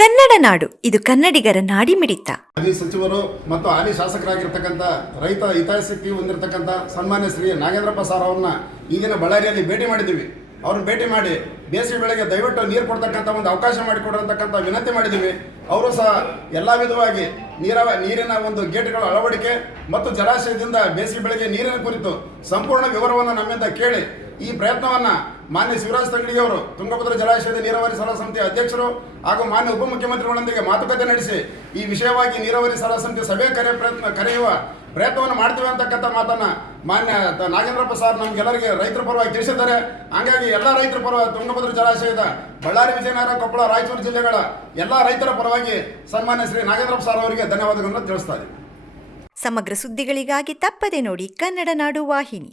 ಕನ್ನಡ ನಾಡು, ಇದು ಕನ್ನಡಿಗರ ನಾಡಿಮಿಡಿತ ಹಾಲಿ ಸಚಿವರು ಮತ್ತು ಹಾಲಿ ಶಾಸಕರಾಗಿರ್ತಕ್ಕಂಥ ರೈತ ಹಿತಾಸಕ್ತಿ ಹೊಂದಿರತಕ್ಕಂಥ ಸನ್ಮಾನ್ಯ ಶ್ರೀ ನಾಗೇಂದ್ರಪ್ಪ ಸರ್ ಅವ್ರನ್ನ ಈ ದಿನ ಬಳ್ಳಾರಿಯಲ್ಲಿ ಭೇಟಿ ಮಾಡಿದ್ದೀವಿ. ಅವ್ರನ್ನ ಭೇಟಿ ಮಾಡಿ ಬೇಸಿಗೆ ಬೆಳೆಗೆ ದಯವಿಟ್ಟು ನೀರು ಕೊಡ್ತಕ್ಕಂಥ ಒಂದು ಅವಕಾಶ ಮಾಡಿಕೊಡ್ತಕ್ಕಂಥ ವಿನಂತಿ ಮಾಡಿದ್ದೀವಿ. ಅವರು ಸಹ ಎಲ್ಲ ವಿಧವಾಗಿ ನೀರ, ನೀರಿನ ಒಂದು ಗೇಟ್ಗಳ ಅಳವಡಿಕೆ ಮತ್ತು ಜಲಾಶಯದಿಂದ ಬೇಸಿಗೆ ಬೆಳೆಗೆ ನೀರಿನ ಕುರಿತು ಸಂಪೂರ್ಣ ವಿವರವನ್ನು ನಮ್ಮಿಂದ ಕೇಳಿ ಈ ಪ್ರಯತ್ನವನ್ನು ಮಾನ್ಯ ಶಿವರಾಜ್ ತಂಗಡಿಯವರು ತುಂಗಭದ್ರ ಜಲಾಶಯದ ನೀರಾವರಿ ಸಲಹಾ ಸಮಿತಿ ಅಧ್ಯಕ್ಷರು ಹಾಗೂ ಮಾನ್ಯ ಉಪಮುಖ್ಯಮಂತ್ರಿಗಳೊಂದಿಗೆ ಮಾತುಕತೆ ನಡೆಸಿ ಈ ವಿಷಯವಾಗಿ ನೀರಾವರಿ ಸಲಹಾ ಸಮಿತಿ ಸಭೆ ಕರೆ ಪ್ರಯತ್ನ ಕರೆಯುವ ಪ್ರಯತ್ನವನ್ನು ಮಾಡ್ತೀವಿ ಅಂತಕ್ಕಂಥ ಮಾತನ್ನ ಮಾನ್ಯ ನಾಗೇಂದ್ರಪ್ಪ ಸರ್ ನಮ್ಗೆಲ್ಲರಿಗೆ ರೈತರ ಪರವಾಗಿ ತಿಳಿಸಿದ್ದಾರೆ. ಹಾಗಾಗಿ ಎಲ್ಲ ರೈತರ ಪರವಾಗಿ ತುಂಗಭದ್ರ ಜಲಾಶಯದ ಬಳ್ಳಾರಿ, ವಿಜಯನಗರ, ಕೊಪ್ಪಳ, ರಾಯಚೂರು ಜಿಲ್ಲೆಗಳ ಎಲ್ಲ ರೈತರ ಪರವಾಗಿ ಸನ್ಮಾನ್ಯ ಶ್ರೀ ನಾಗೇಂದ್ರಪ್ಪ ಸರ್ ಅವರಿಗೆ ಧನ್ಯವಾದಗಳನ್ನು ತಿಳಿಸ್ತಾ ಇದ್ದೀವಿ ಸಮಗ್ರ ಸುದ್ದಿಗಳಿಗಾಗಿ ತಪ್ಪದೆ ನೋಡಿ ಕನ್ನಡ ನಾಡು ವಾಹಿನಿ.